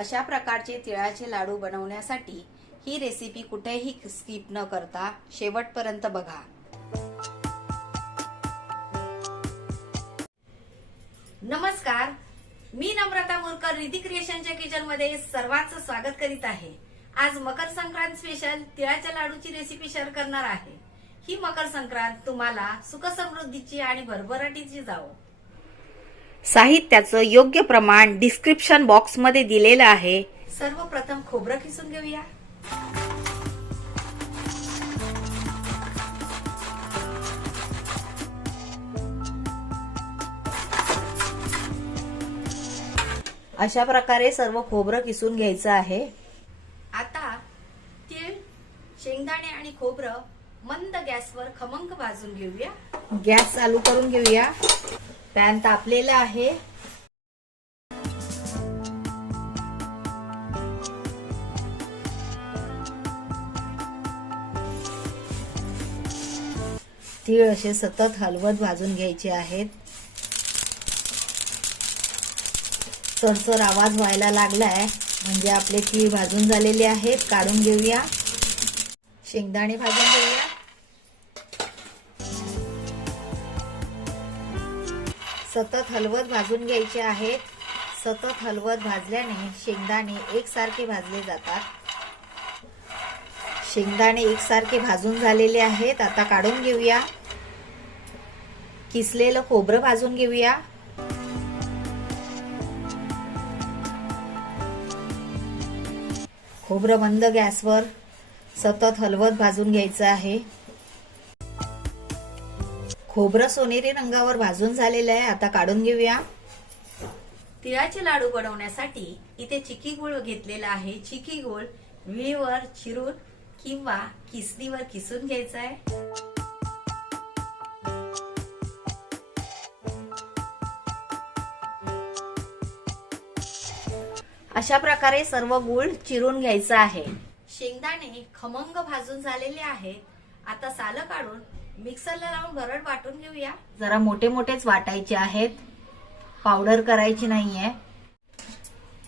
अशा प्रकारचे तिळाचे लाडू बनवण्यासाठी ही रेसिपी कुठेही स्किप न करता शेवटपर्यंत बघा। नमस्कार, मी नम्रता मुरकर रिद्धी क्रिएशनच्या किचन मध्ये सर्वांचं स्वागत करीत आहे। आज मकर संक्रांत स्पेशल तिळाच्या लाडूची रेसिपी शेअर करणार आहे। ही मकर संक्रांत तुम्हाला सुख समृद्धीची आणि भरभराटीची जावो। साहित्याचं योग्य प्रमाण डिस्क्रिप्शन बॉक्स मध्ये दिलेलं आहे। सर्वप्रथम खोबरं किसून घेऊया। अशा प्रकारे सर्व खोबरं किसून घ्यायचं आहे। आता तीळ, शेंगदाणे आणि खोबरं मंद गॅसवर खमंग भाजून घेऊया। गॅस चालू करून घेऊया। पॅन तापलेला आहे। तीळ असे सतत हलवत भाजून घ्यायचे आहेत। चरचर आवाज व्हायला लागलाय म्हणजे आपले तीळ भाजून झालेले आहेत। काढून घेऊया। शेंगदाणे भाजून घेऊया। सतत हलवत भाजून घ्यायचे आहेत। सतत हलवत भाजल्याने शेंगदाणे एकसारखे भाजले जातात। शेंगदाणे एकसारखे भाजून झालेले आहेत। आता काढून घेऊया। किसलेलं खोबरं भाजून घेऊया। खोबरं मंद गॅसवर सतत हलवत भाजून घ्यायचं आहे। खोबरं सोनेरी रंगावर भाजून झालेलं आहे। आता काढून घेऊया। तिळाचे लाडू बनवण्यासाठी इथे चिकी गुळ घेतलेला आहे। चिकी गुळ विळीवर चिरून किंवा किसणीवर किसून घ्यायचा आहे। अशा प्रकारे सर्व गुळ चिरून घ्यायचा आहे। शेंगदाणे खमंग भाजून झालेले आहे। आता सालं काढून मिक्सरला लावून भरड वाटून घेऊया। जरा मोठे मोठेच वाटायचे आहेत, पावडर करायची नाहीये।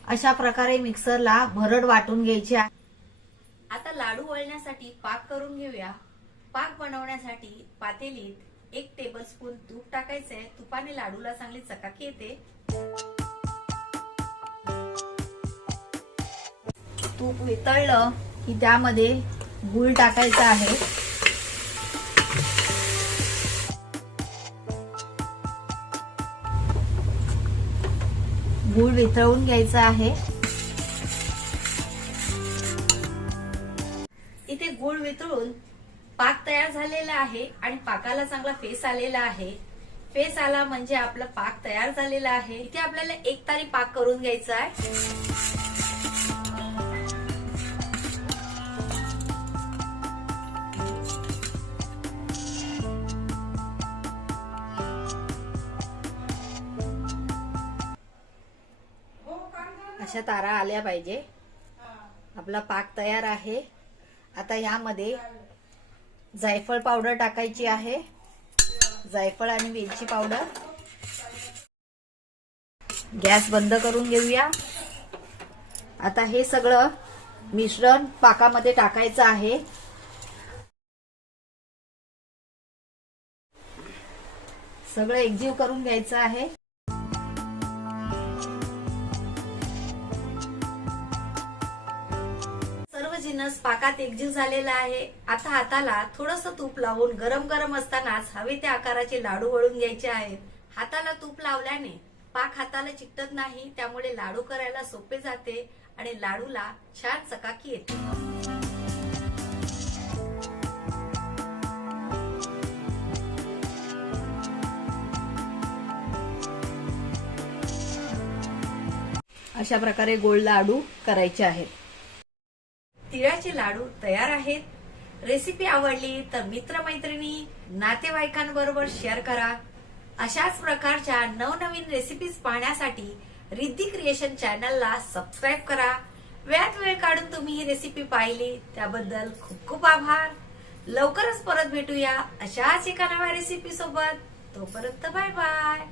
अशा प्रकारे मिक्सरला भरड वाटून घ्यायची आहे। आता लाडू वळण्यासाठी पाक करून घेऊया। पाक बनवण्यासाठी पातेलीत 1 टेबलस्पून तूप टाकायचंय। तुपाने लाडूला चांगली चकाकी येते। तूप वितळलं की त्यामध्ये गूळ टाकायचा आहे। गूळ वितळून घ्यायचा आहे। इथे गूळ वितळून पाक तयार झालेला आहे आणि पाकाला चांगला फेस आलेला आहे। फेस आला म्हणजे आपला पाक तयार झालेला आहे। इथे आपल्याला 1 तारी पाक करून घ्यायचा आहे। अशा तारा आल्या पाहिजे। आपला पाक तयार आहे। आता यामध्ये जायफळ पावडर टाकायची आहे। जायफळ आणि वेलची पावडर। गॅस बंद करून घेऊया। आता हे सगळं मिश्रण पाकामध्ये टाकायचं आहे। सगळं एकजीव करून घ्यायचं आहे। जिन्नस पाकात एकजीव झालेला आहे। आता हाताला थोडंसं तूप लावून गरम गरम असतानाच हवे त्या आकाराचे लाडू वळून घ्यायचे आहेत। हाताला तूप लावल्याने पाक हाताला चिकटत नाही, त्यामुळे लाडू करायला सोपे जाते आणि लाडूला छान चकाकी येते। अशा प्रकारे गोड लाडू करायचे आहेत। तिळाचे लाडू तयार आहेत। रेसिपी आवडली तर मित्रमैत्रिणी, नातेवाईकांबरोबर शेअर करा। अशाच प्रकारच्या नवनवीन रेसिपीज पाहण्यासाठी रिद्धी क्रिएशन चॅनलला सबस्क्राईब करा। वेळात वेळ काढून तुम्ही ही रेसिपी पाहिली त्याबद्दल खूप खूप आभार। लवकरच परत भेटूया अशाच एका नव्या रेसिपी सोबत। तोपर्यंत बाय बाय।